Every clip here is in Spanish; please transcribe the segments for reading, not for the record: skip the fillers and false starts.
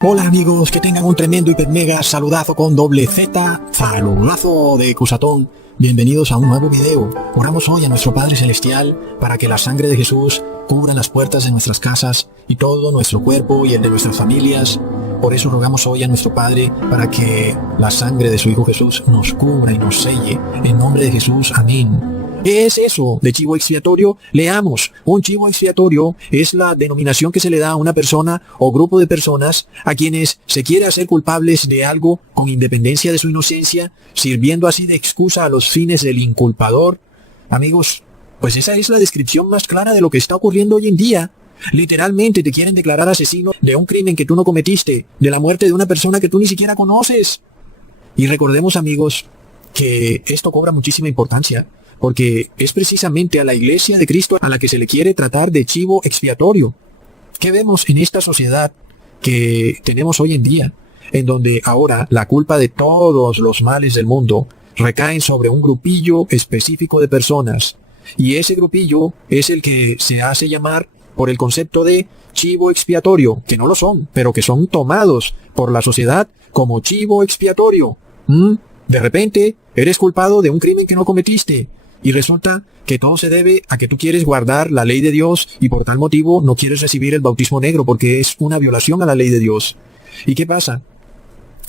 Hola amigos, que tengan un tremendo hiper mega saludazo con doble Z, saludazo de Cusatón. Bienvenidos a un nuevo video. Oramos hoy a nuestro Padre Celestial para que la sangre de Jesús cubra las puertas de nuestras casas y todo nuestro cuerpo y el de nuestras familias. Por eso rogamos hoy a nuestro Padre para que la sangre de su Hijo Jesús nos cubra y nos selle. En nombre de Jesús, amén. ¿Qué es eso de chivo expiatorio? Leamos. Un chivo expiatorio es la denominación que se le da a una persona o grupo de personas a quienes se quiere hacer culpables de algo con independencia de su inocencia, sirviendo así de excusa a los fines del inculpador. Amigos, pues esa es la descripción más clara de lo que está ocurriendo hoy en día. Literalmente te quieren declarar asesino de un crimen que tú no cometiste, de la muerte de una persona que tú ni siquiera conoces. Y recordemos, amigos, que esto cobra muchísima importancia, porque es precisamente a la Iglesia de Cristo a la que se le quiere tratar de chivo expiatorio. ¿Qué vemos en esta sociedad que tenemos hoy en día, en donde ahora la culpa de todos los males del mundo recaen sobre un grupillo específico de personas? Y ese grupillo es el que se hace llamar por el concepto de chivo expiatorio, que no lo son, pero que son tomados por la sociedad como chivo expiatorio. De repente, eres culpado de un crimen que no cometiste. Y resulta que todo se debe a que tú quieres guardar la ley de Dios y por tal motivo no quieres recibir el bautismo negro porque es una violación a la ley de Dios. ¿Y qué pasa?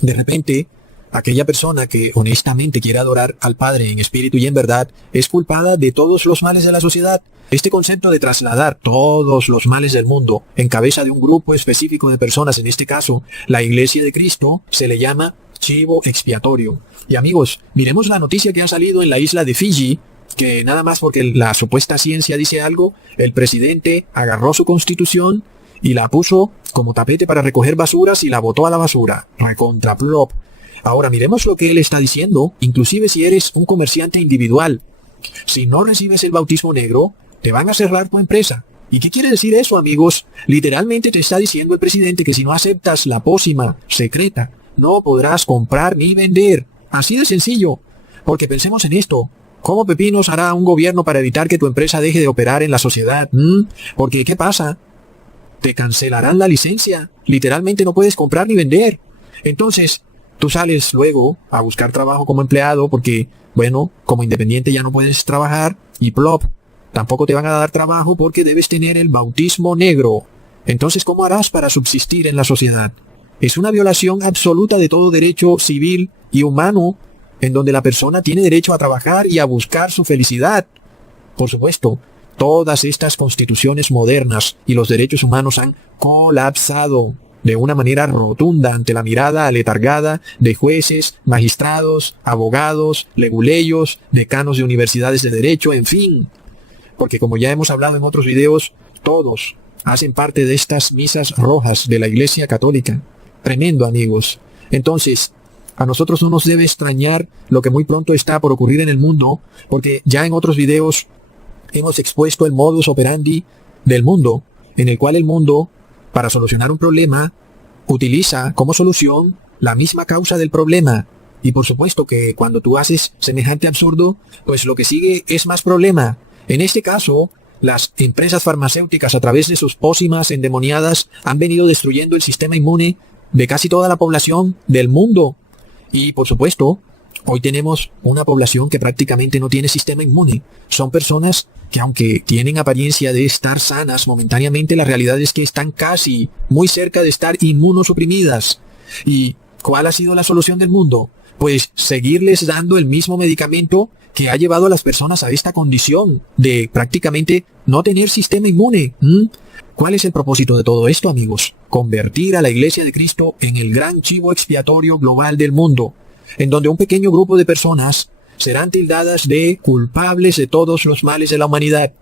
De repente, aquella persona que honestamente quiere adorar al Padre en espíritu y en verdad es culpada de todos los males de la sociedad. Este concepto de trasladar todos los males del mundo en cabeza de un grupo específico de personas, en este caso la Iglesia de Cristo, se le llama chivo expiatorio. Y amigos, miremos la noticia que ha salido en la isla de Fiji, que nada más porque la supuesta ciencia dice algo, el presidente agarró su constitución y la puso como tapete para recoger basuras y la botó a la basura. Recontra plop. Ahora miremos lo que él está diciendo, inclusive si eres un comerciante individual. Si no recibes el bautismo negro, te van a cerrar tu empresa. ¿Y qué quiere decir eso, amigos? Literalmente te está diciendo el presidente que si no aceptas la pócima secreta, no podrás comprar ni vender. Así de sencillo. Porque pensemos en esto. ¿Cómo pepinos hará un gobierno para evitar que tu empresa deje de operar en la sociedad? Porque, ¿qué pasa? Te cancelarán la licencia. Literalmente no puedes comprar ni vender. Entonces, tú sales luego a buscar trabajo como empleado porque, bueno, como independiente ya no puedes trabajar y plop. Tampoco te van a dar trabajo porque debes tener el bautismo negro. Entonces, ¿cómo harás para subsistir en la sociedad? Es una violación absoluta de todo derecho civil y humano, en donde la persona tiene derecho a trabajar y a buscar su felicidad. Por supuesto, todas estas constituciones modernas y los derechos humanos han colapsado de una manera rotunda ante la mirada aletargada de jueces, magistrados, abogados, leguleyos, decanos de universidades de derecho, en fin. Porque como ya hemos hablado en otros videos, todos hacen parte de estas misas rojas de la Iglesia Católica. Tremendo, amigos. Entonces, a nosotros no nos debe extrañar lo que muy pronto está por ocurrir en el mundo, porque ya en otros videos hemos expuesto el modus operandi del mundo, en el cual el mundo, para solucionar un problema, utiliza como solución la misma causa del problema. Y por supuesto que cuando tú haces semejante absurdo, pues lo que sigue es más problema. En este caso, las empresas farmacéuticas a través de sus pócimas endemoniadas han venido destruyendo el sistema inmune de casi toda la población del mundo. Y por supuesto, hoy tenemos una población que prácticamente no tiene sistema inmune. Son personas que aunque tienen apariencia de estar sanas momentáneamente, la realidad es que están casi muy cerca de estar inmunosuprimidas. ¿Y cuál ha sido la solución del mundo? Pues seguirles dando el mismo medicamento que ha llevado a las personas a esta condición de prácticamente no tener sistema inmune. ¿Cuál es el propósito de todo esto, amigos? Convertir a la Iglesia de Cristo en el gran chivo expiatorio global del mundo, en donde un pequeño grupo de personas serán tildadas de culpables de todos los males de la humanidad.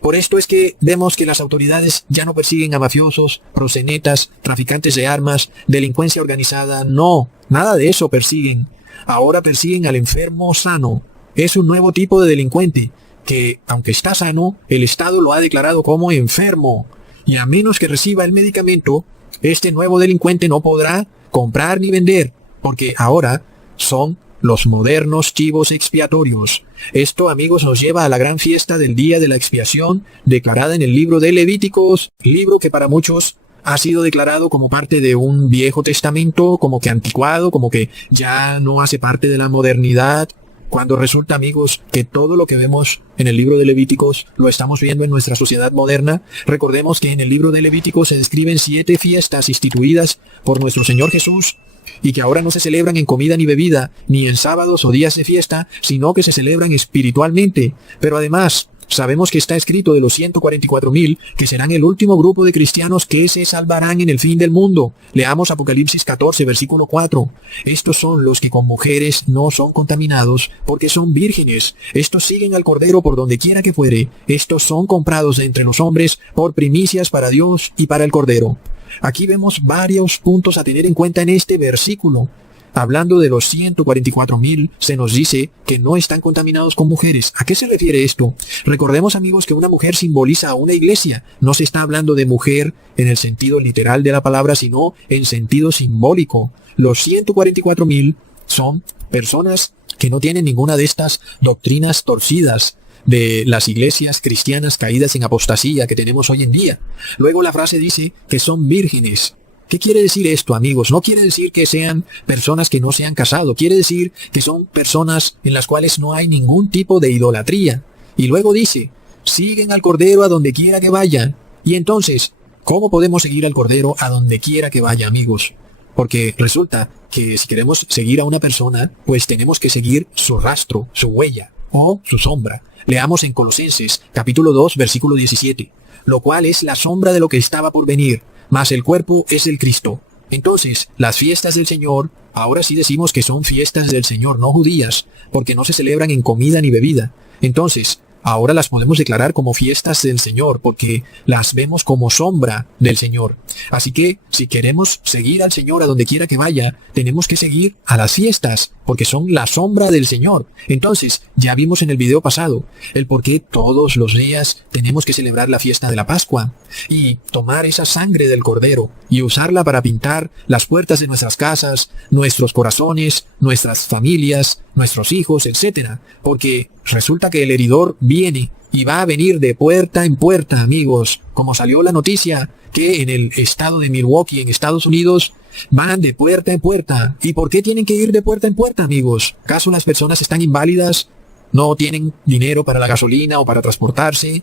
Por esto es que vemos que las autoridades ya no persiguen a mafiosos, proxenetas, traficantes de armas, delincuencia organizada. No, nada de eso persiguen. Ahora persiguen al enfermo sano. Es un nuevo tipo de delincuente que, aunque está sano, el Estado lo ha declarado como enfermo. Y a menos que reciba el medicamento, este nuevo delincuente no podrá comprar ni vender, porque ahora son los modernos chivos expiatorios. Esto, amigos, nos lleva a la gran fiesta del día de la expiación, declarada en el libro de Levíticos, libro que para muchos ha sido declarado como parte de un Viejo Testamento, como que anticuado, como que ya no hace parte de la modernidad, cuando resulta, amigos, que todo lo que vemos en el libro de Levíticos lo estamos viendo en nuestra sociedad moderna. Recordemos que en el libro de Levíticos se describen 7 fiestas instituidas por nuestro Señor Jesús, y que ahora no se celebran en comida ni bebida, ni en sábados o días de fiesta, sino que se celebran espiritualmente. Pero además, sabemos que está escrito de los 144,000 que serán el último grupo de cristianos que se salvarán en el fin del mundo. Leamos Apocalipsis 14, versículo 4. Estos son los que con mujeres no son contaminados, porque son vírgenes. Estos siguen al Cordero por donde quiera que fuere. Estos son comprados de entre los hombres por primicias para Dios y para el Cordero. Aquí vemos varios puntos a tener en cuenta en este versículo. Hablando de los 144,000, se nos dice que no están contaminados con mujeres. ¿A qué se refiere esto? Recordemos, amigos, que una mujer simboliza a una iglesia. No se está hablando de mujer en el sentido literal de la palabra, sino en sentido simbólico. Los 144,000 son personas que no tienen ninguna de estas doctrinas torcidas de las iglesias cristianas caídas en apostasía que tenemos hoy en día. Luego la frase dice que son vírgenes. ¿Qué quiere decir esto, amigos? No quiere decir que sean personas que no se han casado. Quiere decir que son personas en las cuales no hay ningún tipo de idolatría. Y luego dice, siguen al Cordero a donde quiera que vayan. Y entonces, ¿cómo podemos seguir al Cordero a donde quiera que vaya, amigos? Porque resulta que si queremos seguir a una persona, pues tenemos que seguir su rastro, su huella o su sombra. Leamos en Colosenses, capítulo 2, versículo 17. Lo cual es la sombra de lo que estaba por venir, mas el cuerpo es el Cristo. Entonces, las fiestas del Señor, ahora sí decimos que son fiestas del Señor, no judías, porque no se celebran en comida ni bebida. Entonces, ahora las podemos declarar como fiestas del Señor, porque las vemos como sombra del Señor. Así que, si queremos seguir al Señor a donde quiera que vaya, tenemos que seguir a las fiestas, porque son la sombra del Señor. Entonces, ya vimos en el video pasado el por qué todos los días tenemos que celebrar la fiesta de la Pascua y tomar esa sangre del Cordero y usarla para pintar las puertas de nuestras casas, nuestros corazones, nuestras familias, nuestros hijos, etc. Porque resulta que el heridor viene y va a venir de puerta en puerta, amigos. Como salió la noticia que en el estado de Milwaukee, en Estados Unidos, van de puerta en puerta. ¿Y por qué tienen que ir de puerta en puerta, amigos? ¿Acaso las personas están inválidas? ¿No tienen dinero para la gasolina o para transportarse?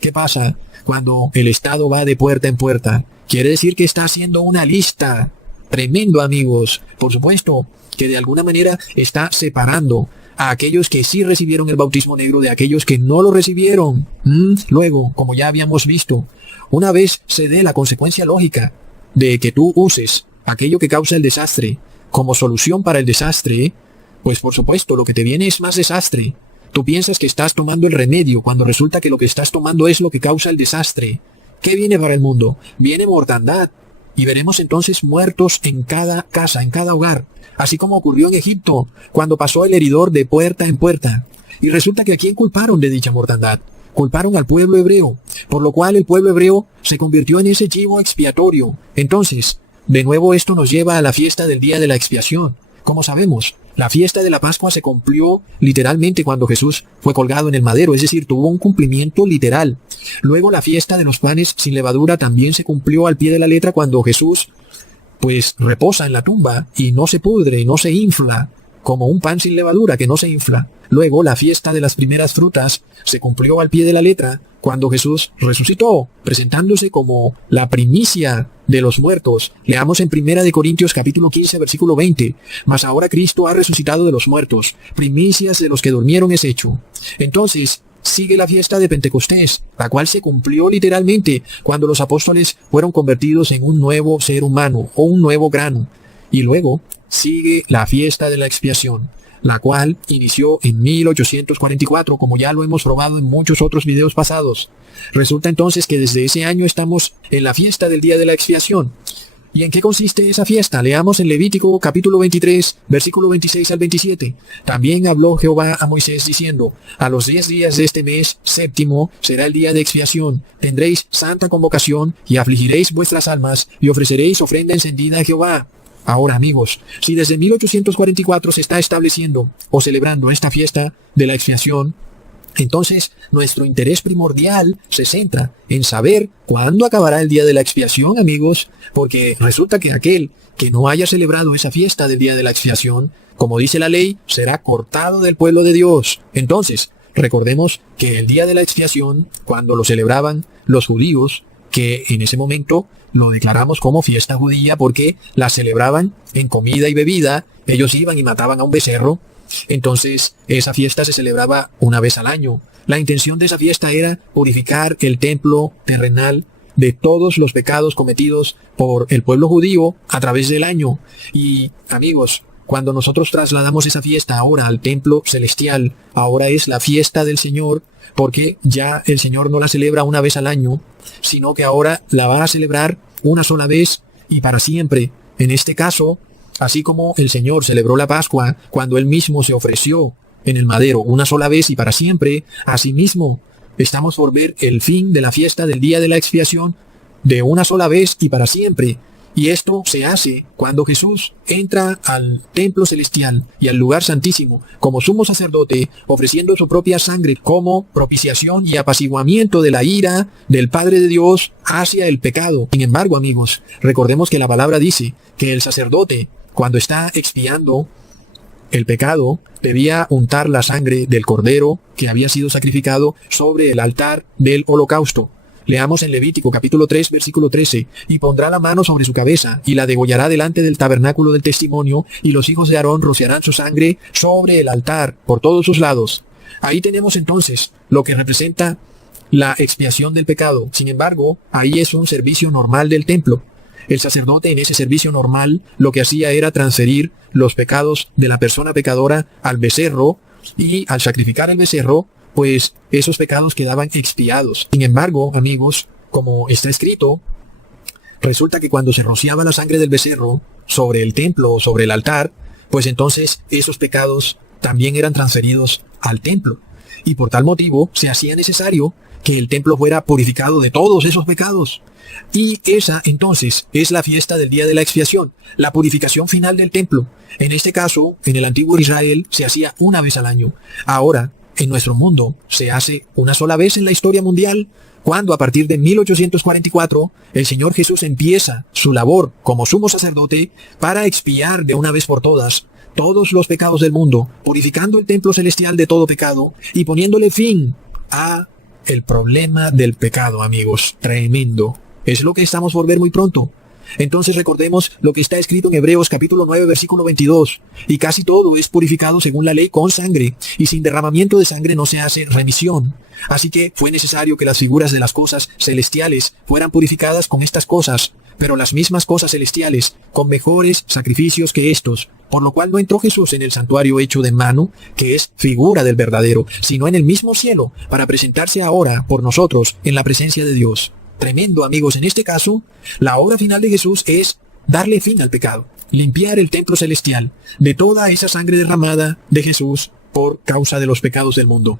¿Qué pasa cuando el Estado va de puerta en puerta? Quiere decir que está haciendo una lista. Tremendo, amigos. Por supuesto que de alguna manera está separando a aquellos que sí recibieron el bautismo negro de aquellos que no lo recibieron. Luego, como ya habíamos visto, una vez se dé la consecuencia lógica de que tú uses aquello que causa el desastre como solución para el desastre, pues por supuesto lo que te viene es más desastre. Tú piensas que estás tomando el remedio cuando resulta que lo que estás tomando es lo que causa el desastre. ¿Qué viene para el mundo? Viene mortandad. Y veremos entonces muertos en cada casa, en cada hogar. Así como ocurrió en Egipto, cuando pasó el heridor de puerta en puerta. Y resulta que ¿a quién culparon de dicha mortandad? Culparon al pueblo hebreo, por lo cual el pueblo hebreo se convirtió en ese chivo expiatorio. Entonces, de nuevo esto nos lleva a la fiesta del día de la expiación. Como sabemos, la fiesta de la Pascua se cumplió literalmente cuando Jesús fue colgado en el madero, es decir, tuvo un cumplimiento literal. Luego la fiesta de los panes sin levadura también se cumplió al pie de la letra cuando Jesús pues reposa en la tumba y no se pudre, no se infla, como un pan sin levadura que no se infla. Luego la fiesta de las primeras frutas se cumplió al pie de la letra cuando Jesús resucitó, presentándose como la primicia de los muertos. Leamos en 1 de Corintios capítulo 15, versículo 20. Mas ahora Cristo ha resucitado de los muertos, primicias de los que durmieron es hecho. Entonces, sigue la fiesta de Pentecostés, la cual se cumplió literalmente cuando los apóstoles fueron convertidos en un nuevo ser humano o un nuevo grano. Y luego sigue la fiesta de la expiación, la cual inició en 1844, como ya lo hemos probado en muchos otros videos pasados. Resulta entonces que desde ese año estamos en la fiesta del día de la expiación. ¿Y en qué consiste esa fiesta? Leamos en Levítico capítulo 23, versículo 26 al 27. También habló Jehová a Moisés diciendo, a los 10 días de este mes séptimo será el día de expiación. Tendréis santa convocación y afligiréis vuestras almas y ofreceréis ofrenda encendida a Jehová. Ahora, amigos, si desde 1844 se está estableciendo o celebrando esta fiesta de la expiación, Entonces, nuestro interés primordial se centra en saber cuándo acabará el día de la expiación, amigos, porque resulta que aquel que no haya celebrado esa fiesta del día de la expiación, como dice la ley, será cortado del pueblo de Dios. Entonces, recordemos que el día de la expiación, cuando lo celebraban los judíos, que en ese momento lo declaramos como fiesta judía porque la celebraban en comida y bebida, ellos iban y mataban a un becerro. Entonces, esa fiesta se celebraba una vez al año. La intención de esa fiesta era purificar el templo terrenal de todos los pecados cometidos por el pueblo judío a través del año. Y, amigos, cuando nosotros trasladamos esa fiesta ahora al templo celestial, ahora es la fiesta del Señor, porque ya el Señor no la celebra una vez al año, sino que ahora la va a celebrar una sola vez y para siempre. En este caso, así como el Señor celebró la Pascua cuando Él mismo se ofreció en el madero una sola vez y para siempre, asimismo estamos por ver el fin de la fiesta del día de la expiación de una sola vez y para siempre. Y esto se hace cuando Jesús entra al templo celestial y al lugar santísimo como sumo sacerdote, ofreciendo su propia sangre como propiciación y apaciguamiento de la ira del Padre de Dios hacia el pecado. Sin embargo, amigos, recordemos que la palabra dice que el sacerdote, cuando está expiando el pecado, debía untar la sangre del cordero que había sido sacrificado sobre el altar del holocausto. Leamos en Levítico capítulo 3, versículo 13, y pondrá la mano sobre su cabeza, y la degollará delante del tabernáculo del testimonio, y los hijos de Aarón rociarán su sangre sobre el altar, por todos sus lados. Ahí tenemos entonces lo que representa la expiación del pecado. Sin embargo, ahí es un servicio normal del templo. El sacerdote en ese servicio normal lo que hacía era transferir los pecados de la persona pecadora al becerro, y al sacrificar el becerro, pues esos pecados quedaban expiados. Sin embargo, amigos, como está escrito, resulta que cuando se rociaba la sangre del becerro sobre el templo o sobre el altar, pues entonces esos pecados también eran transferidos al templo. Y por tal motivo se hacía necesario que el templo fuera purificado de todos esos pecados. Y esa entonces es la fiesta del día de la expiación, la purificación final del templo. En este caso, en el antiguo Israel se hacía una vez al año. Ahora, en nuestro mundo se hace una sola vez en la historia mundial, cuando a partir de 1844 el Señor Jesús empieza su labor como sumo sacerdote para expiar de una vez por todas todos los pecados del mundo, purificando el templo celestial de todo pecado y poniéndole fin a el problema del pecado, amigos. Tremendo. Es lo que estamos por ver muy pronto. Entonces recordemos lo que está escrito en Hebreos capítulo 9 versículo 22. Y casi todo es purificado según la ley con sangre, y sin derramamiento de sangre no se hace remisión. Así que fue necesario que las figuras de las cosas celestiales fueran purificadas con estas cosas, pero las mismas cosas celestiales, con mejores sacrificios que estos, por lo cual no entró Jesús en el santuario hecho de mano, que es figura del verdadero, sino en el mismo cielo, para presentarse ahora por nosotros en la presencia de Dios. Tremendo, amigos. En este caso, la obra final de Jesús es darle fin al pecado, limpiar el templo celestial de toda esa sangre derramada de Jesús por causa de los pecados del mundo.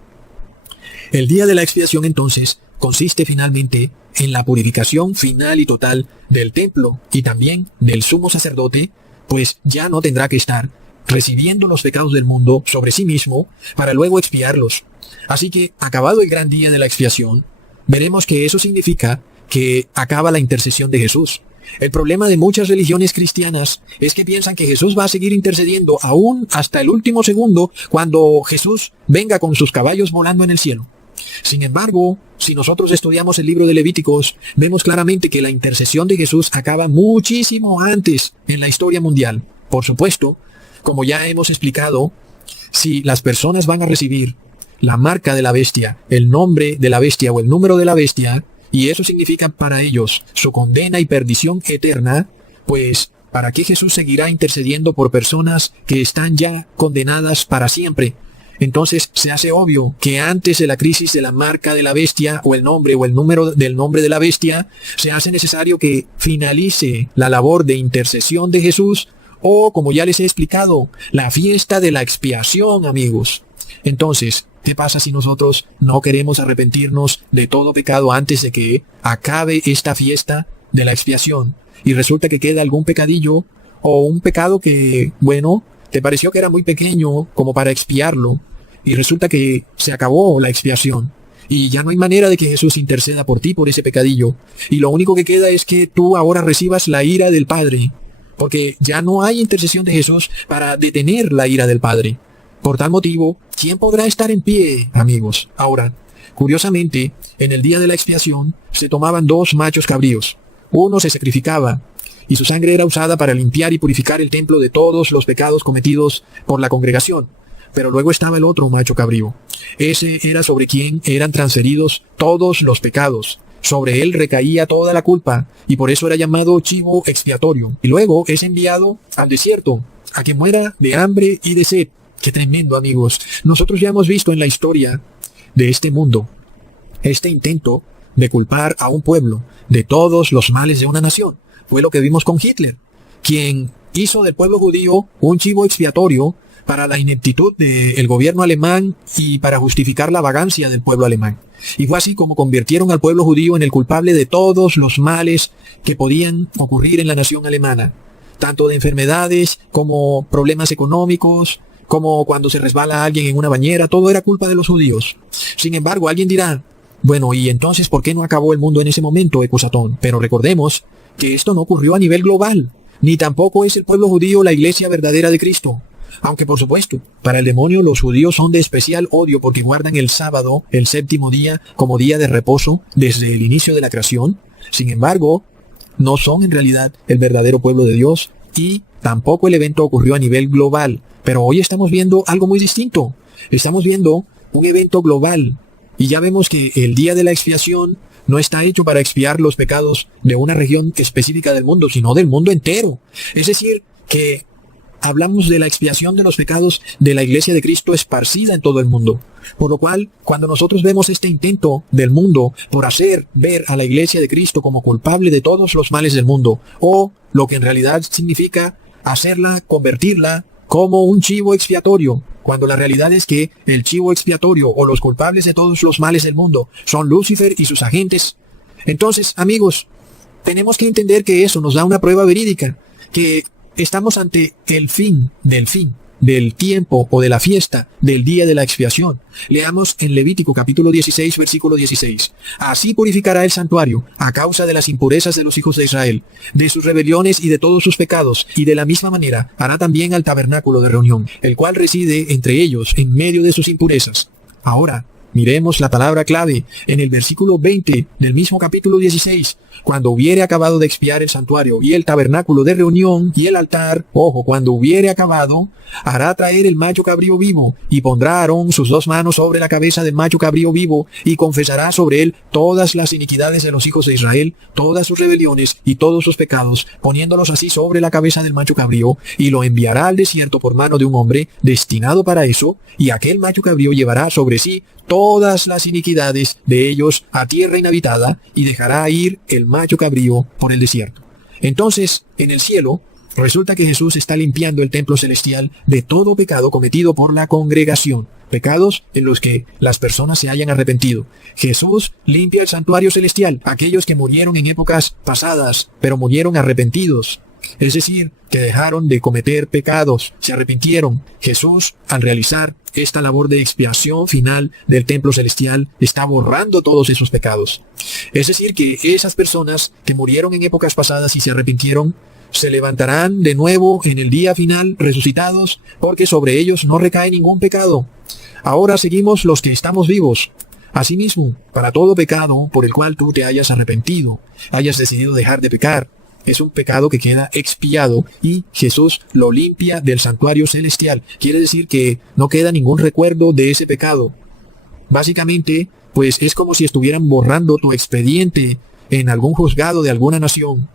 El día de la expiación, entonces, consiste finalmente en la purificación final y total del templo y también del sumo sacerdote, pues ya no tendrá que estar recibiendo los pecados del mundo sobre sí mismo para luego expiarlos. Así que, acabado el gran día de la expiación, veremos que eso significa que acaba la intercesión de Jesús. El problema de muchas religiones cristianas es que piensan que Jesús va a seguir intercediendo aún hasta el último segundo cuando Jesús venga con sus caballos volando en el cielo. Sin embargo, si nosotros estudiamos el libro de Levíticos, vemos claramente que la intercesión de Jesús acaba muchísimo antes en la historia mundial. Por supuesto, como ya hemos explicado, si las personas van a recibir la marca de la bestia, el nombre de la bestia o el número de la bestia, y eso significa para ellos su condena y perdición eterna, pues ¿para qué Jesús seguirá intercediendo por personas que están ya condenadas para siempre? Entonces se hace obvio que antes de la crisis de la marca de la bestia o el número del nombre de la bestia, se hace necesario que finalice la labor de intercesión de Jesús, o como ya les he explicado, la fiesta de la expiación, amigos. Entonces, ¿qué pasa si nosotros no queremos arrepentirnos de todo pecado antes de que acabe esta fiesta de la expiación? Y resulta que queda algún pecadillo o un pecado que, bueno, te pareció que era muy pequeño como para expiarlo. y resulta que se acabó la expiación. Y ya no hay manera de que Jesús interceda por ti por ese pecadillo. Y lo único que queda es que tú ahora recibas la ira del Padre. Porque ya no hay intercesión de Jesús para detener la ira del Padre. Por tal motivo, ¿quién podrá estar en pie, amigos? Ahora, curiosamente, en el día de la expiación se tomaban 2 machos cabríos. Uno se sacrificaba y su sangre era usada para limpiar y purificar el templo de todos los pecados cometidos por la congregación. Pero luego estaba el otro macho cabrío. Ese era sobre quien eran transferidos todos los pecados. Sobre él recaía toda la culpa, y por eso era llamado chivo expiatorio. Y luego es enviado al desierto, a que muera de hambre y de sed. ¡Qué tremendo, amigos! Nosotros ya hemos visto en la historia de este mundo este intento de culpar a un pueblo de todos los males de una nación. Fue lo que vimos con Hitler, quien hizo del pueblo judío un chivo expiatorio para la ineptitud del gobierno alemán y para justificar la vagancia del pueblo alemán. Y fue así como convirtieron al pueblo judío en el culpable de todos los males que podían ocurrir en la nación alemana, tanto de enfermedades como problemas económicos, como cuando se resbala alguien en una bañera. Todo era culpa de los judíos. Sin embargo, alguien dirá, bueno, ¿y entonces por qué no acabó el mundo en ese momento, Ecusatón? Pero recordemos que esto no ocurrió a nivel global, ni tampoco es el pueblo judío la iglesia verdadera de Cristo. Aunque por supuesto, para el demonio los judíos son de especial odio porque guardan el sábado, el 7º día, como día de reposo desde el inicio de la creación. Sin embargo, no son en realidad el verdadero pueblo de Dios y tampoco el evento ocurrió a nivel global. Pero hoy estamos viendo algo muy distinto. Estamos viendo un evento global y ya vemos que el día de la expiación no está hecho para expiar los pecados de una región específica del mundo, sino del mundo entero. Es decir, que hablamos de la expiación de los pecados de la iglesia de Cristo esparcida en todo el mundo. Por lo cual, cuando nosotros vemos este intento del mundo por hacer ver a la iglesia de Cristo como culpable de todos los males del mundo, o lo que en realidad significa hacerla, convertirla como un chivo expiatorio, cuando la realidad es que el chivo expiatorio o los culpables de todos los males del mundo son Lucifer y sus agentes. Entonces, amigos, tenemos que entender que eso nos da una prueba verídica, que estamos ante el fin del tiempo o de la fiesta del día de la expiación. Leamos en Levítico capítulo 16, versículo 16. Así purificará el santuario a causa de las impurezas de los hijos de Israel, de sus rebeliones y de todos sus pecados, y de la misma manera hará también al tabernáculo de reunión, el cual reside entre ellos en medio de sus impurezas. Ahora, miremos la palabra clave en el versículo 20 del mismo capítulo 16. Cuando hubiere acabado de expiar el santuario y el tabernáculo de reunión y el altar, ojo, cuando hubiere acabado, hará traer el macho cabrío vivo, y pondrá Aarón sus 2 manos sobre la cabeza del macho cabrío vivo, y confesará sobre él todas las iniquidades de los hijos de Israel, todas sus rebeliones y todos sus pecados, poniéndolos así sobre la cabeza del macho cabrío, y lo enviará al desierto por mano de un hombre destinado para eso, y aquel macho cabrío llevará sobre sí todas las iniquidades de ellos a tierra inhabitada, y dejará ir el macho cabrío por el desierto. Entonces, en el cielo, resulta que Jesús está limpiando el templo celestial de todo pecado cometido por la congregación, pecados en los que las personas se hayan arrepentido. Jesús limpia el santuario celestial, aquellos que murieron en épocas pasadas, pero murieron arrepentidos. Es decir, que dejaron de cometer pecados, se arrepintieron. Jesús, al realizar esta labor de expiación final del templo celestial, está borrando todos esos pecados. Es decir, que esas personas que murieron en épocas pasadas y se arrepintieron, se levantarán de nuevo en el día final resucitados, porque sobre ellos no recae ningún pecado. Ahora seguimos los que estamos vivos. Asimismo, para todo pecado por el cual tú te hayas arrepentido, hayas decidido dejar de pecar, es un pecado que queda expiado y Jesús lo limpia del santuario celestial. Quiere decir que no queda ningún recuerdo de ese pecado. Básicamente, pues es como si estuvieran borrando tu expediente en algún juzgado de alguna nación.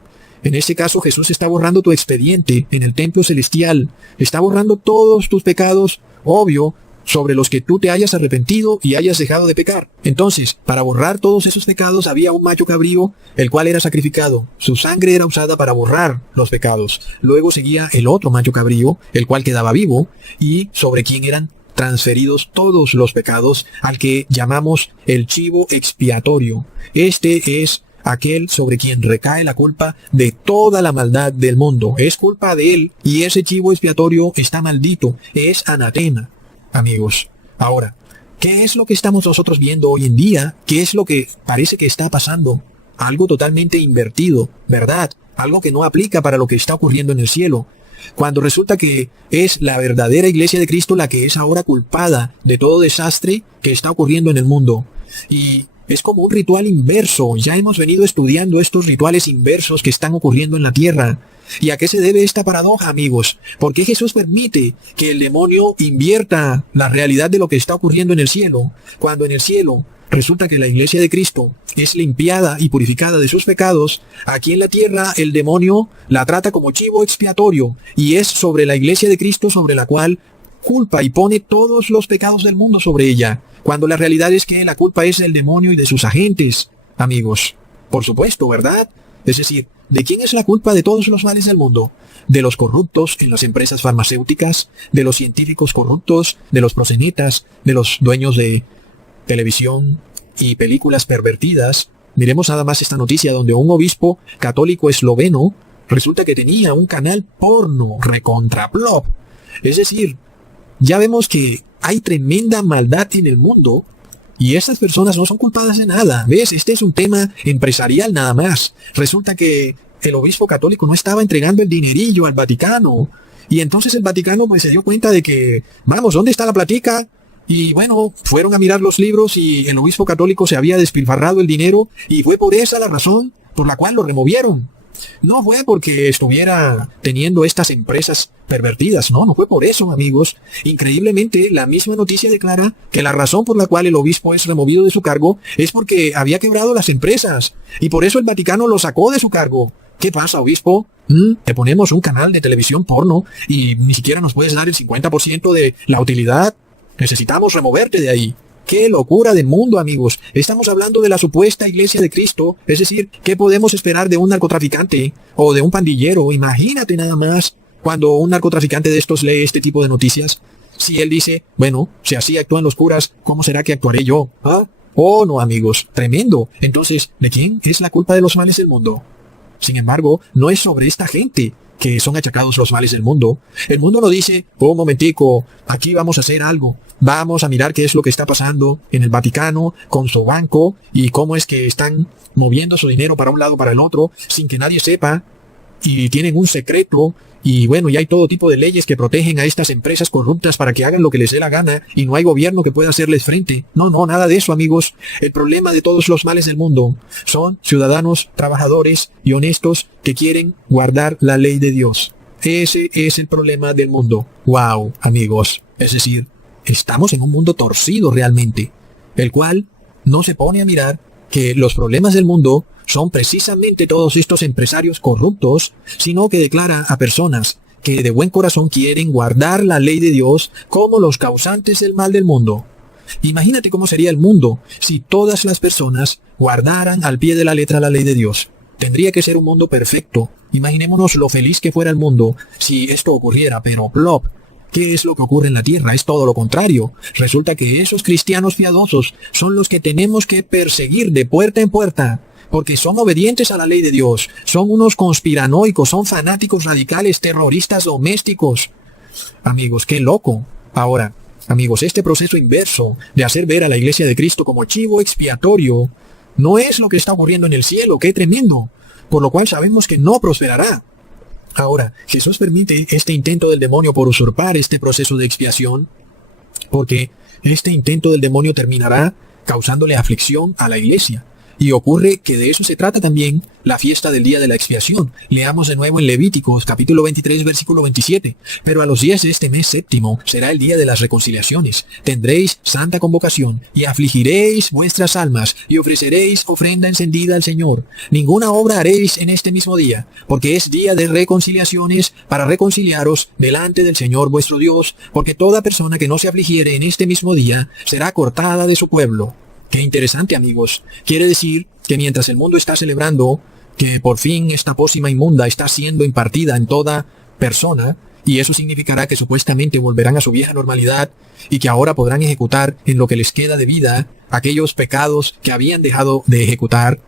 En este caso, Jesús está borrando tu expediente en el templo celestial. Está borrando todos tus pecados, obvio, sobre los que tú te hayas arrepentido y hayas dejado de pecar. Entonces, para borrar todos esos pecados había un macho cabrío, el cual era sacrificado. Su sangre era usada para borrar los pecados. Luego seguía el otro macho cabrío, el cual quedaba vivo, y sobre quien eran transferidos todos los pecados, al que llamamos el chivo expiatorio. Este es aquel sobre quien recae la culpa de toda la maldad del mundo. Es culpa de él, y ese chivo expiatorio está maldito, es anatema. Amigos, Ahora, ¿qué es lo que estamos nosotros viendo hoy en día? ¿Qué es lo que parece que está pasando? Algo totalmente invertido, ¿verdad? Algo que no aplica para lo que está ocurriendo en el cielo. Cuando resulta que es la verdadera iglesia de Cristo la que es ahora culpada de todo desastre que está ocurriendo en el mundo. Y es como un ritual inverso. Ya hemos venido estudiando estos rituales inversos que están ocurriendo en la tierra. ¿Y a qué se debe esta paradoja, amigos? ¿Por qué Jesús permite que el demonio invierta la realidad de lo que está ocurriendo en el cielo, cuando en el cielo resulta que la iglesia de Cristo es limpiada y purificada de sus pecados? Aquí en la tierra el demonio la trata como chivo expiatorio y es sobre la iglesia de Cristo sobre la cual culpa y pone todos los pecados del mundo sobre ella, cuando la realidad es que la culpa es del demonio y de sus agentes, amigos. Por supuesto, ¿verdad? Es decir, ¿de quién es la culpa de todos los males del mundo? De los corruptos en las empresas farmacéuticas, de los científicos corruptos, de los proxenetas, de los dueños de televisión y películas pervertidas. Miremos nada más esta noticia donde un obispo católico esloveno resulta que tenía un canal porno recontraplop. Es decir, ya vemos que hay tremenda maldad en el mundo y estas personas no son culpadas de nada. ¿Ves? Este es un tema empresarial nada más. Resulta que el obispo católico no estaba entregando el dinerillo al Vaticano. Y entonces el Vaticano pues se dio cuenta de que, vamos, ¿dónde está la platica? Y bueno, fueron a mirar los libros y el obispo católico se había despilfarrado el dinero y fue por esa la razón por la cual lo removieron. No fue porque estuviera teniendo estas empresas pervertidas, no fue por eso, amigos. Increíblemente, la misma noticia declara que la razón por la cual el obispo es removido de su cargo es porque había quebrado las empresas, y por eso el Vaticano lo sacó de su cargo. ¿Qué pasa, obispo? Te ponemos un canal de televisión porno y ni siquiera nos puedes dar el 50% de la utilidad. Necesitamos removerte de ahí. ¡Qué locura de mundo, amigos! Estamos hablando de la supuesta iglesia de Cristo. Es decir, ¿qué podemos esperar de un narcotraficante o de un pandillero? Imagínate nada más cuando un narcotraficante de estos lee este tipo de noticias. Si él dice, bueno, si así actúan los curas, ¿cómo será que actuaré yo? ¿Ah? Oh, no, amigos, tremendo. Entonces, ¿de quién es la culpa de los males del mundo? Sin embargo, no es sobre esta gente que son achacados los males del mundo. El mundo no dice, oh, momentico, aquí vamos a hacer algo. Vamos a mirar qué es lo que está pasando en el Vaticano con su banco y cómo es que están moviendo su dinero para un lado para el otro sin que nadie sepa y tienen un secreto. Y bueno, y hay todo tipo de leyes que protegen a estas empresas corruptas para que hagan lo que les dé la gana y no hay gobierno que pueda hacerles frente. No, nada de eso, amigos. El problema de todos los males del mundo son ciudadanos, trabajadores y honestos que quieren guardar la ley de Dios. Ese es el problema del mundo. Wow, amigos. Es decir, estamos en un mundo torcido realmente, el cual no se pone a mirar que los problemas del mundo son precisamente todos estos empresarios corruptos, sino que declara a personas que de buen corazón quieren guardar la ley de Dios como los causantes del mal del mundo. Imagínate cómo sería el mundo si todas las personas guardaran al pie de la letra la ley de Dios. Tendría que ser un mundo perfecto. Imaginémonos lo feliz que fuera el mundo si esto ocurriera, pero plop. ¿Qué es lo que ocurre en la tierra? Es todo lo contrario. Resulta que esos cristianos piadosos son los que tenemos que perseguir de puerta en puerta, porque son obedientes a la ley de Dios, son unos conspiranoicos, son fanáticos radicales, terroristas domésticos. Amigos, qué loco. Ahora, amigos, este proceso inverso de hacer ver a la iglesia de Cristo como chivo expiatorio no es lo que está ocurriendo en el cielo, qué tremendo, por lo cual sabemos que no prosperará. Ahora, Jesús permite este intento del demonio por usurpar este proceso de expiación, porque este intento del demonio terminará causándole aflicción a la iglesia. Y ocurre que de eso se trata también la fiesta del día de la expiación. Leamos de nuevo en Levíticos, capítulo 23, versículo 27. Pero a los días de este mes séptimo será el día de las reconciliaciones. Tendréis santa convocación y afligiréis vuestras almas y ofreceréis ofrenda encendida al Señor. Ninguna obra haréis en este mismo día, porque es día de reconciliaciones para reconciliaros delante del Señor vuestro Dios, porque toda persona que no se afligiere en este mismo día será cortada de su pueblo. Qué interesante, amigos. Quiere decir que mientras el mundo está celebrando que por fin esta pócima inmunda está siendo impartida en toda persona, y eso significará que supuestamente volverán a su vieja normalidad y que ahora podrán ejecutar en lo que les queda de vida aquellos pecados que habían dejado de ejecutar,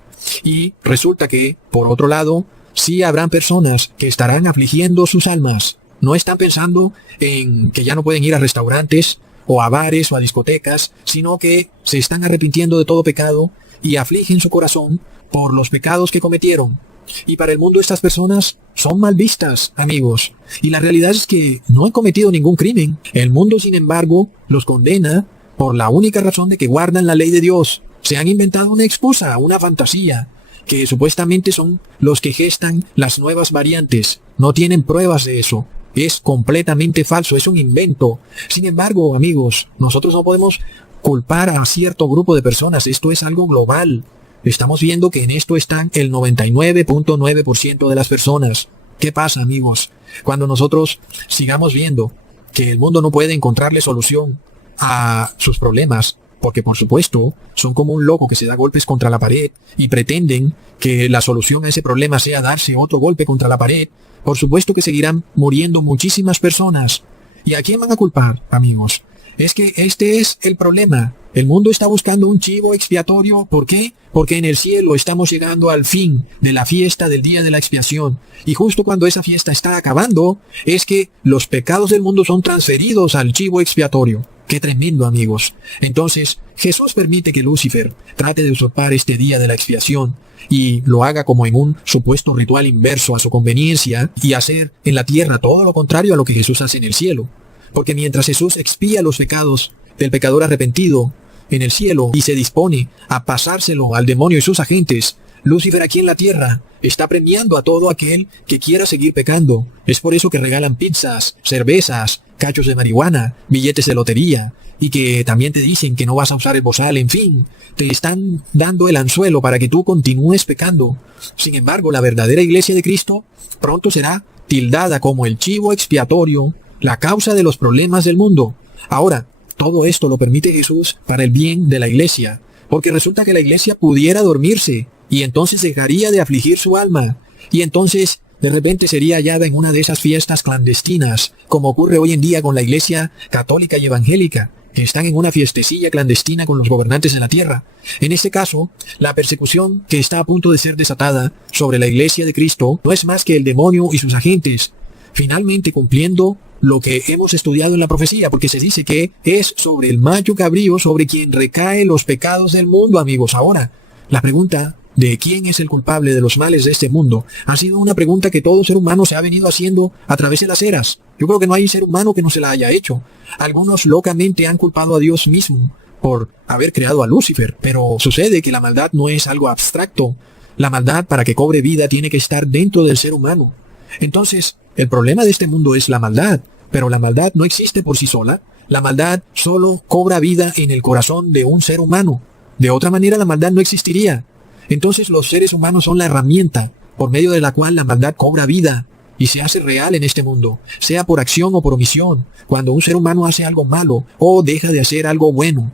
y resulta que, por otro lado, sí habrán personas que estarán afligiendo sus almas. No están pensando en que ya no pueden ir a restaurantes o a bares o a discotecas, sino que se están arrepintiendo de todo pecado y afligen su corazón por los pecados que cometieron. Y para el mundo estas personas son mal vistas, amigos. Y la realidad es que no han cometido ningún crimen. El mundo, sin embargo, los condena por la única razón de que guardan la ley de Dios. Se han inventado una excusa, una fantasía, que supuestamente son los que gestan las nuevas variantes. No tienen pruebas de eso. Es completamente falso, es un invento. Sin embargo, amigos, nosotros no podemos culpar a cierto grupo de personas. Esto es algo global. Estamos viendo que en esto están el 99.9% de las personas. ¿Qué pasa, amigos? Cuando nosotros sigamos viendo que el mundo no puede encontrarle solución a sus problemas, porque por supuesto son como un loco que se da golpes contra la pared y pretenden que la solución a ese problema sea darse otro golpe contra la pared, por supuesto que seguirán muriendo muchísimas personas. ¿Y a quién van a culpar, amigos? Es que este es el problema. El mundo está buscando un chivo expiatorio. ¿Por qué? Porque en el cielo estamos llegando al fin de la fiesta del día de la expiación. Y justo cuando esa fiesta está acabando, es que los pecados del mundo son transferidos al chivo expiatorio. ¡Qué tremendo, amigos! Entonces, Jesús permite que Lucifer trate de usurpar este día de la expiación y lo haga como en un supuesto ritual inverso a su conveniencia y hacer en la tierra todo lo contrario a lo que Jesús hace en el cielo. Porque mientras Jesús expía los pecados del pecador arrepentido en el cielo y se dispone a pasárselo al demonio y sus agentes, Lucifer aquí en la tierra está premiando a todo aquel que quiera seguir pecando. Es por eso que regalan pizzas, cervezas, cachos de marihuana, billetes de lotería, y que también te dicen que no vas a usar el bozal, en fin, te están dando el anzuelo para que tú continúes pecando. Sin embargo, la verdadera iglesia de Cristo pronto será tildada como el chivo expiatorio, la causa de los problemas del mundo. Ahora, todo esto lo permite Jesús para el bien de la iglesia, porque resulta que la iglesia pudiera dormirse, y entonces dejaría de afligir su alma, y entonces de repente sería hallada en una de esas fiestas clandestinas, como ocurre hoy en día con la iglesia católica y evangélica, que están en una fiestecilla clandestina con los gobernantes de la tierra. En este caso, la persecución que está a punto de ser desatada sobre la iglesia de Cristo no es más que el demonio y sus agentes, finalmente cumpliendo lo que hemos estudiado en la profecía, porque se dice que es sobre el macho cabrío sobre quien recae los pecados del mundo, amigos. Ahora, la pregunta de quién es el culpable de los males de este mundo ha sido una pregunta que todo ser humano se ha venido haciendo a través de las eras. Yo creo que no hay ser humano que no se la haya hecho. Algunos locamente han culpado a Dios mismo por haber creado a Lucifer, pero sucede que la maldad no es algo abstracto. La maldad, para que cobre vida, tiene que estar dentro del ser humano. Entonces, el problema de este mundo es la maldad, pero la maldad no existe por sí sola. La maldad solo cobra vida en el corazón de un ser humano. De otra manera, la maldad no existiría. Entonces, los seres humanos son la herramienta por medio de la cual la maldad cobra vida y se hace real en este mundo, sea por acción o por omisión, cuando un ser humano hace algo malo o deja de hacer algo bueno.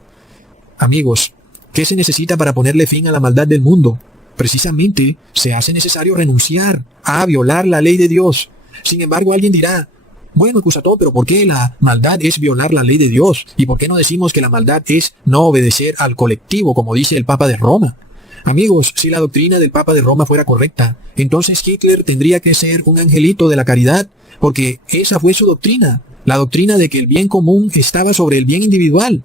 Amigos, ¿qué se necesita para ponerle fin a la maldad del mundo? Precisamente, se hace necesario renunciar a violar la ley de Dios. Sin embargo, alguien dirá, bueno, Cusatón, pero ¿por qué la maldad es violar la ley de Dios? ¿Y por qué no decimos que la maldad es no obedecer al colectivo, como dice el Papa de Roma? Amigos, si la doctrina del Papa de Roma fuera correcta, entonces Hitler tendría que ser un angelito de la caridad, porque esa fue su doctrina, la doctrina de que el bien común estaba sobre el bien individual.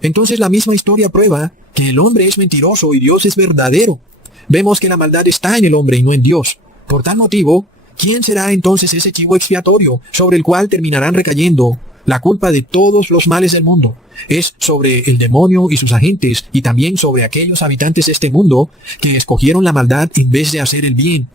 Entonces la misma historia prueba que el hombre es mentiroso y Dios es verdadero. Vemos que la maldad está en el hombre y no en Dios. Por tal motivo, ¿quién será entonces ese chivo expiatorio sobre el cual terminarán recayendo la culpa de todos los males del mundo? Es sobre el demonio y sus agentes, y también sobre aquellos habitantes de este mundo que escogieron la maldad en vez de hacer el bien.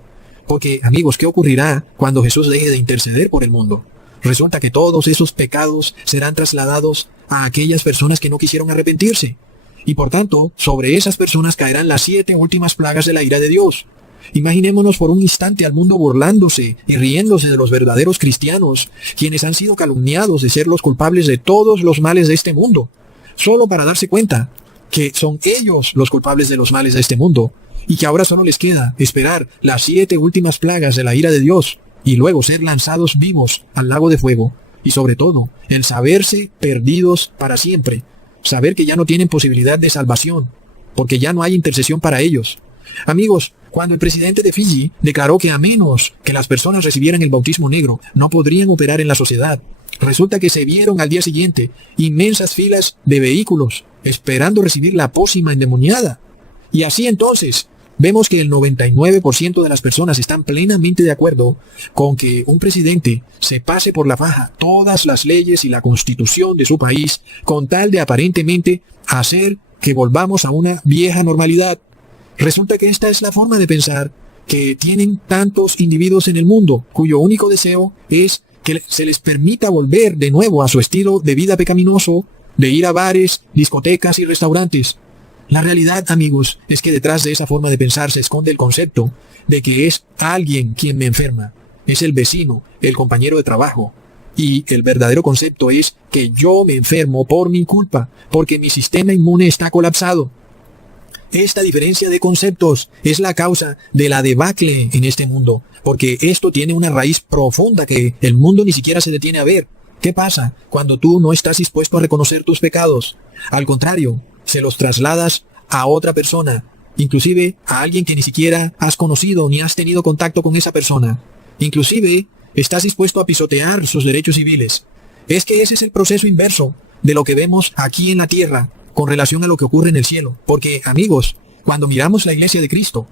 Porque, amigos, ¿qué ocurrirá cuando Jesús deje de interceder por el mundo? Resulta que todos esos pecados serán trasladados a aquellas personas que no quisieron arrepentirse. Y por tanto, sobre esas personas caerán las 7 últimas plagas de la ira de Dios. Imaginémonos por un instante al mundo burlándose y riéndose de los verdaderos cristianos, quienes han sido calumniados de ser los culpables de todos los males de este mundo, solo para darse cuenta que son ellos los culpables de los males de este mundo, y que ahora solo les queda esperar las 7 últimas plagas de la ira de Dios, y luego ser lanzados vivos al lago de fuego, y sobre todo, el saberse perdidos para siempre, saber que ya no tienen posibilidad de salvación, porque ya no hay intercesión para ellos. Amigos, cuando el presidente de Fiji declaró que a menos que las personas recibieran el bautismo negro, no podrían operar en la sociedad, Resulta que se vieron al día siguiente inmensas filas de vehículos esperando recibir la pócima endemoniada. Y así entonces, vemos que el 99% de las personas están plenamente de acuerdo con que un presidente se pase por la faja todas las leyes y la constitución de su país con tal de aparentemente hacer que volvamos a una vieja normalidad. Resulta que esta es la forma de pensar que tienen tantos individuos en el mundo, cuyo único deseo es que se les permita volver de nuevo a su estilo de vida pecaminoso, de ir a bares, discotecas y restaurantes. La realidad, amigos, es que detrás de esa forma de pensar se esconde el concepto de que es alguien quien me enferma. Es el vecino, el compañero de trabajo. Y el verdadero concepto es que yo me enfermo por mi culpa, porque mi sistema inmune está colapsado. Esta diferencia de conceptos es la causa de la debacle en este mundo, porque esto tiene una raíz profunda que el mundo ni siquiera se detiene a ver. ¿Qué pasa cuando tú no estás dispuesto a reconocer tus pecados? Al contrario, se los trasladas a otra persona, inclusive a alguien que ni siquiera has conocido ni has tenido contacto con esa persona. Inclusive, estás dispuesto a pisotear sus derechos civiles. Es que ese es el proceso inverso de lo que vemos aquí en la tierra con relación a lo que ocurre en el cielo. Porque, amigos, cuando miramos la iglesia de Cristo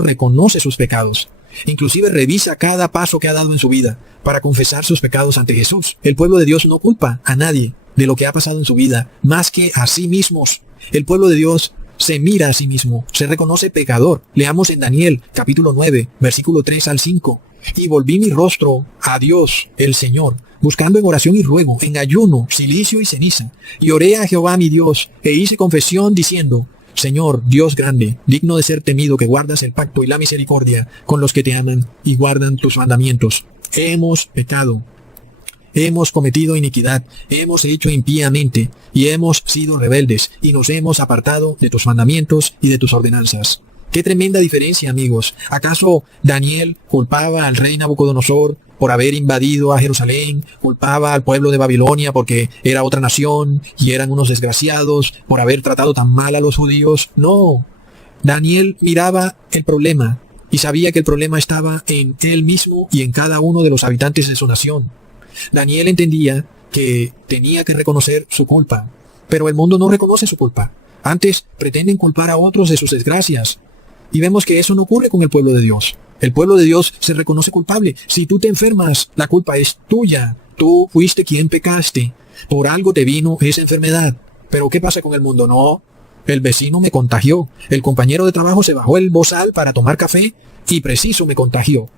reconoce sus pecados. Inclusive revisa cada paso que ha dado en su vida para confesar sus pecados ante Jesús. El pueblo de Dios no culpa a nadie de lo que ha pasado en su vida, más que a sí mismos. El pueblo de Dios se mira a sí mismo, se reconoce pecador. Leamos en Daniel, capítulo 9, versículo 3 al 5. Y volví mi rostro a Dios, el Señor, buscando en oración y ruego, en ayuno, cilicio y ceniza. Y oré a Jehová mi Dios, e hice confesión diciendo: Señor, Dios grande, digno de ser temido, que guardas el pacto y la misericordia con los que te aman y guardan tus mandamientos. Hemos pecado, hemos cometido iniquidad, hemos hecho impíamente, y hemos sido rebeldes, y nos hemos apartado de tus mandamientos y de tus ordenanzas. ¡Qué tremenda diferencia, amigos! ¿Acaso Daniel culpaba al rey Nabucodonosor por haber invadido a Jerusalén? ¿Culpaba al pueblo de Babilonia porque era otra nación y eran unos desgraciados por haber tratado tan mal a los judíos? No. Daniel miraba el problema y sabía que el problema estaba en él mismo y en cada uno de los habitantes de su nación. Daniel entendía que tenía que reconocer su culpa, pero el mundo no reconoce su culpa. Antes pretenden culpar a otros de sus desgracias. Y vemos que eso no ocurre con el pueblo de Dios. El pueblo de Dios se reconoce culpable. Si tú te enfermas, la culpa es tuya. Tú fuiste quien pecaste. Por algo te vino esa enfermedad. Pero ¿qué pasa con el mundo? No. El vecino me contagió. El compañero de trabajo se bajó el bozal para tomar café y preciso me contagió.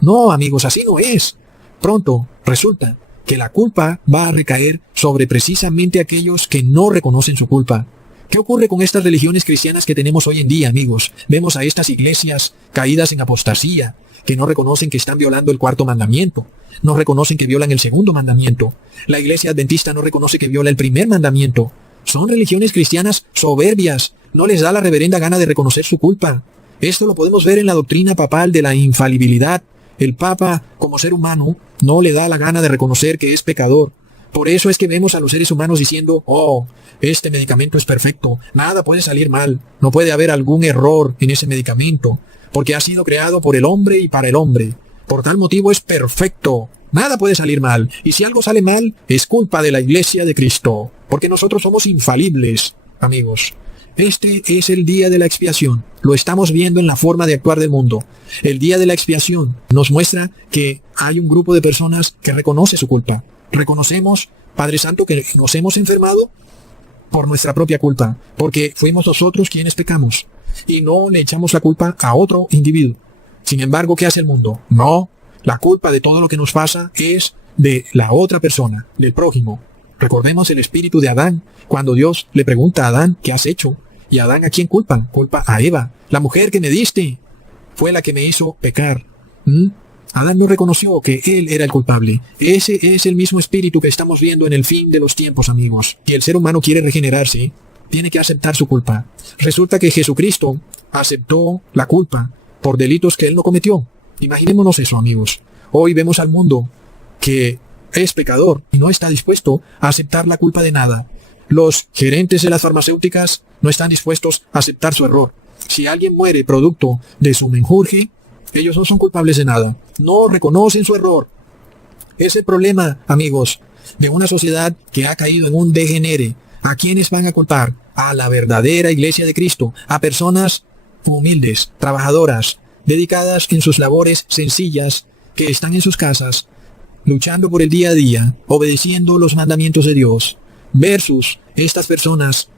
No, amigos, así no es. Pronto resulta que la culpa va a recaer sobre precisamente aquellos que no reconocen su culpa. ¿Qué ocurre con estas religiones cristianas que tenemos hoy en día, amigos? Vemos a estas iglesias caídas en apostasía, que no reconocen que están violando el cuarto mandamiento, no reconocen que violan el segundo mandamiento. La iglesia adventista no reconoce que viola el primer mandamiento. Son religiones cristianas soberbias, no les da la reverenda gana de reconocer su culpa. Esto lo podemos ver en la doctrina papal de la infalibilidad. El Papa, como ser humano, no le da la gana de reconocer que es pecador. Por eso es que vemos a los seres humanos diciendo: oh, este medicamento es perfecto, nada puede salir mal, no puede haber algún error en ese medicamento, porque ha sido creado por el hombre y para el hombre. Por tal motivo es perfecto, nada puede salir mal, y si algo sale mal, es culpa de la iglesia de Cristo, porque nosotros somos infalibles, amigos. Este es el día de la expiación. Lo estamos viendo en la forma de actuar del mundo. El día de la expiación nos muestra que hay un grupo de personas que reconoce su culpa. Reconocemos, Padre Santo, que nos hemos enfermado por nuestra propia culpa, porque fuimos nosotros quienes pecamos, y no le echamos la culpa a otro individuo. Sin embargo, ¿qué hace el mundo? No, la culpa de todo lo que nos pasa es de la otra persona, del prójimo. Recordemos el espíritu de Adán, cuando Dios le pregunta a Adán: ¿qué has hecho? Y Adán, ¿a quién culpa? Culpa a Eva. La mujer que me diste fue la que me hizo pecar. Adán no reconoció que él era el culpable. Ese es el mismo espíritu que estamos viendo en el fin de los tiempos, amigos. Y el ser humano quiere regenerarse, tiene que aceptar su culpa. Resulta que Jesucristo aceptó la culpa por delitos que él no cometió. Imaginémonos eso, amigos. Hoy vemos al mundo que es pecador y no está dispuesto a aceptar la culpa de nada. Los gerentes de las farmacéuticas no están dispuestos a aceptar su error. Si alguien muere producto de su menjurje, ellos no son culpables de nada. No reconocen su error. es el problema, amigos, de una sociedad que ha caído en un degenere. ¿A quiénes van a culpar? A la verdadera iglesia de Cristo, a personas humildes, trabajadoras, dedicadas en sus labores sencillas, que están en sus casas, luchando por el día a día, obedeciendo los mandamientos de Dios, versus estas personas,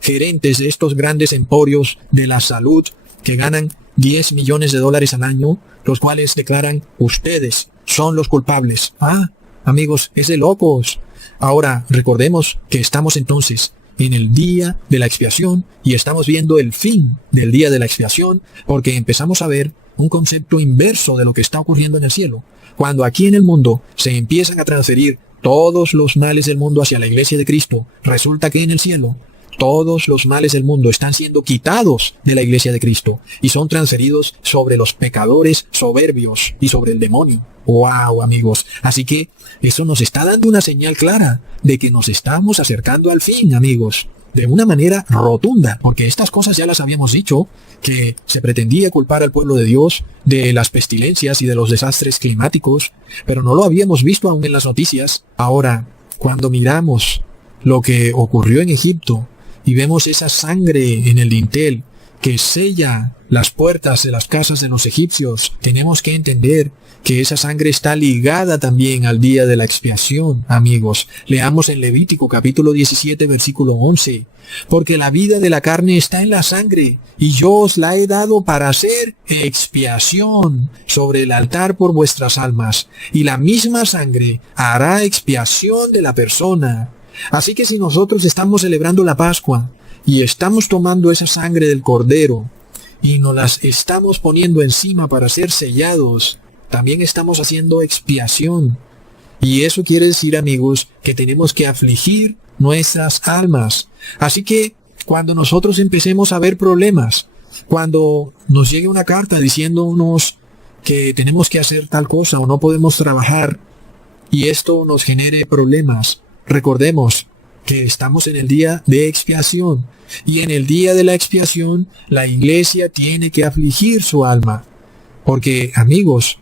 gerentes de estos grandes emporios de la salud, que ganan 10 millones de dólares al año, los cuales declaran, ustedes son los culpables. Amigos, es de locos. Ahora, recordemos que estamos entonces en el día de la expiación y estamos viendo el fin del día de la expiación porque empezamos a ver un concepto inverso de lo que está ocurriendo en el cielo. Cuando aquí en el mundo se empiezan a transferir todos los males del mundo hacia la iglesia de Cristo, resulta que en el cielo todos los males del mundo están siendo quitados de la iglesia de Cristo y son transferidos sobre los pecadores soberbios y sobre el demonio. ¡Wow, amigos! Así que eso nos está dando una señal clara de que nos estamos acercando al fin, amigos, de una manera rotunda, porque estas cosas ya las habíamos dicho, que se pretendía culpar al pueblo de Dios de las pestilencias y de los desastres climáticos, pero no lo habíamos visto aún en las noticias. Ahora, cuando miramos lo que ocurrió en Egipto, y vemos esa sangre en el dintel que sella las puertas de las casas de los egipcios, tenemos que entender que esa sangre está ligada también al día de la expiación, amigos. Leamos en Levítico capítulo 17, versículo 11. Porque la vida de la carne está en la sangre, y yo os la he dado para hacer expiación sobre el altar por vuestras almas, y la misma sangre hará expiación de la persona. Así que si nosotros estamos celebrando la Pascua y estamos tomando esa sangre del Cordero y nos las estamos poniendo encima para ser sellados, también estamos haciendo expiación. Y eso quiere decir, amigos, que tenemos que afligir nuestras almas. Así que cuando nosotros empecemos a ver problemas, cuando nos llegue una carta diciéndonos que tenemos que hacer tal cosa o no podemos trabajar y esto nos genere problemas, recordemos que estamos en el día de expiación y en el día de la expiación la iglesia tiene que afligir su alma. Porque, amigos,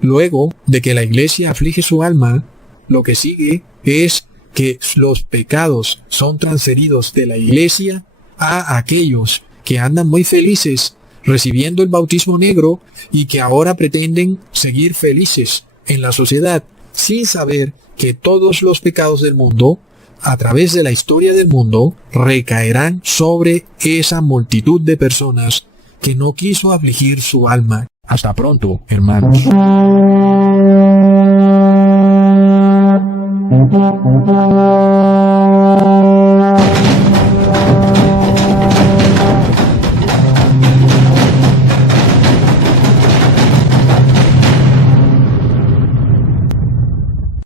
luego de que la iglesia aflige su alma, lo que sigue es que los pecados son transferidos de la iglesia a aquellos que andan muy felices recibiendo el bautismo negro y que ahora pretenden seguir felices en la sociedad sin saber que todos los pecados del mundo, a través de la historia del mundo, recaerán sobre esa multitud de personas que no quiso afligir su alma. Hasta pronto, hermanos.